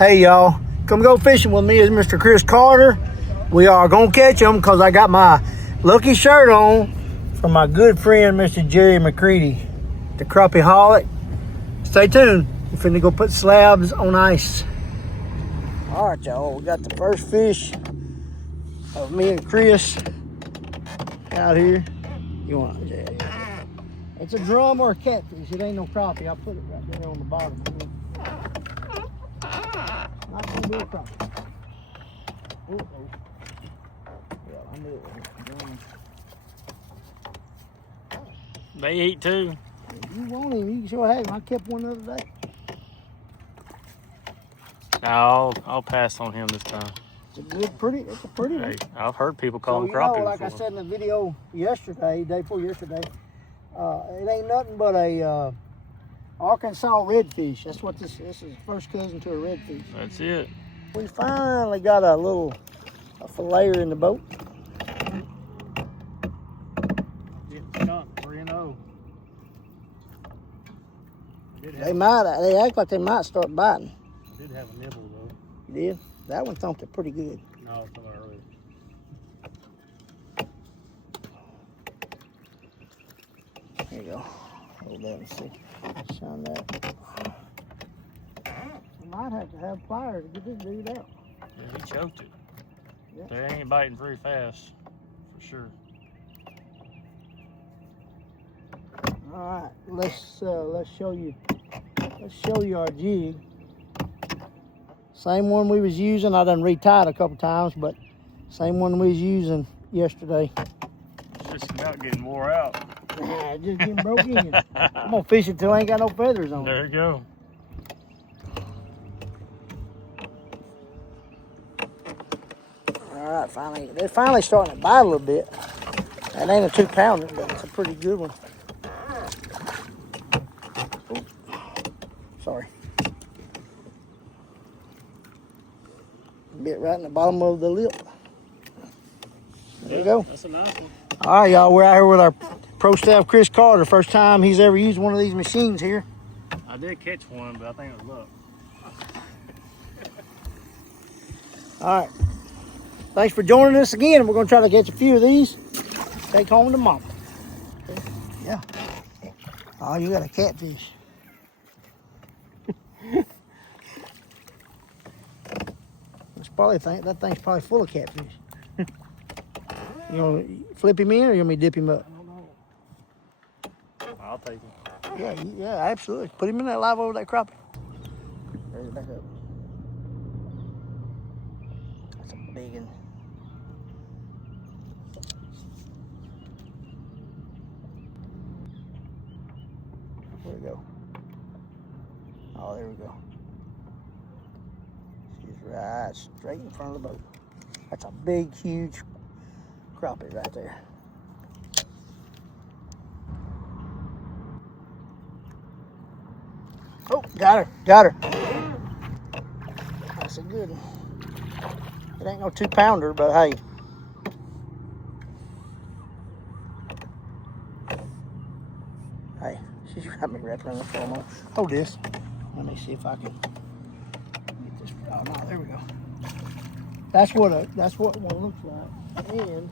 Hey y'all, come go fishing with me is Mr. Chris Carter. We are gonna catch them because I got my lucky shirt on from my good friend Mr. Jerry McCready, the Crappie holic. Stay tuned, we're finna go put slabs on ice. All right y'all, we got the first fish of me and Chris out here. You want it? Yeah. It's a drum or a catfish, it ain't no crappie. I'll put it right there on the bottom. Not gonna be a crappie. Oh, yeah, I knew it was. They eat too. If you want him, you can sure have him. I kept one the other day. No, I'll pass on him this time. It's a pretty one. Hey, I've heard people call So, them crappie like before. I said in the video yesterday, day before yesterday, it ain't nothing but a Arkansas redfish. That's what this is, first cousin to a redfish. That's it. We finally got a filleter in the boat. Getting shot 3-0. They act like they might start biting. I did have a nibble though. You did? That one thumped it pretty good. No, it's not early. There you go. Hold that and see. Shine that. We might have to have pliers to get this dude out. Yeah, he choked it. Yeah. They ain't biting very fast, for sure. All right, let's show you our jig. Same one we was using. I done retied a couple times, but same one we was using yesterday. It's just about getting wore out. Just getting broke in. I'm gonna fish it till I ain't got no feathers on. There you go. All right, they're finally starting to bite a little bit. That ain't a 2-pounder, but it's a pretty good one. Ooh. Sorry. Bit right in the bottom of the lip. There you go. That's a nice one. All right, y'all, we're out here with our pro staff Chris Carter. First time he's ever used one of these machines here. I did catch one, but I think it was luck. All right. Thanks for joining us again. We're going to try to catch a few of these. Take home to mama. Yeah. Oh, you got a catfish. That thing's probably full of catfish. You want to flip him in or you want me to dip him up? I don't know. I'll take him. Yeah, absolutely. Put him in that live over that crappie. There's it back up. That's a big one. Where'd it go? Oh, there we go. She's right straight in front of the boat. That's a big, huge crappie right there. Oh, got her. That's a good one. It ain't no 2-pounder, but hey. Hey, she's got me wrapped around the phone. Hold this. Let me see if I can get this. Oh no, there we go. That's what one looks like. And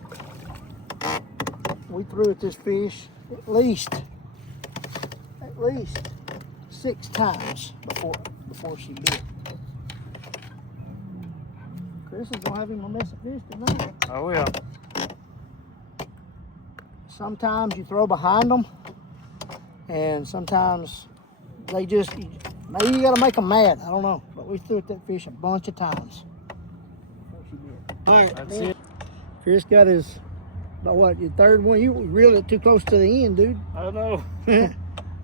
we threw at this fish at least 6 times before she bit. Chris is gonna have him a mess of fish tonight. Oh yeah. Sometimes you throw behind them, and sometimes they just, maybe you gotta make them mad. I don't know, but we threw at that fish a bunch of times. All right, That's it. Chris got his, about what, your third one? You reeled it too close to the end, dude. I don't know.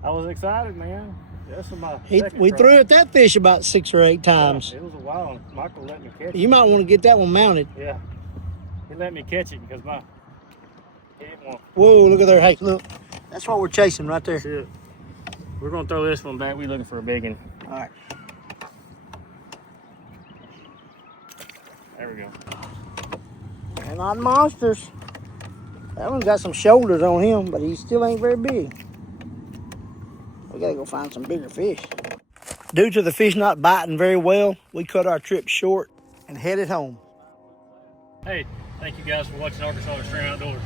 I was excited, man. That's my We threw at that fish about 6 or 8 times. Yeah, it was a while. Michael let me catch it. You might want to get that one mounted. Yeah. He let me catch it because he didn't want. Whoa, look at there. Hey, look. That's what we're chasing right there. That's it. We're going to throw this one back. We're looking for a big one. All right. There we go. They're not monsters. That one's got some shoulders on him, but he still ain't very big. We gotta go find some bigger fish. Due to the fish not biting very well, we cut our trip short and headed home. Hey, thank you guys for watching Arkansas Extreme Outdoors.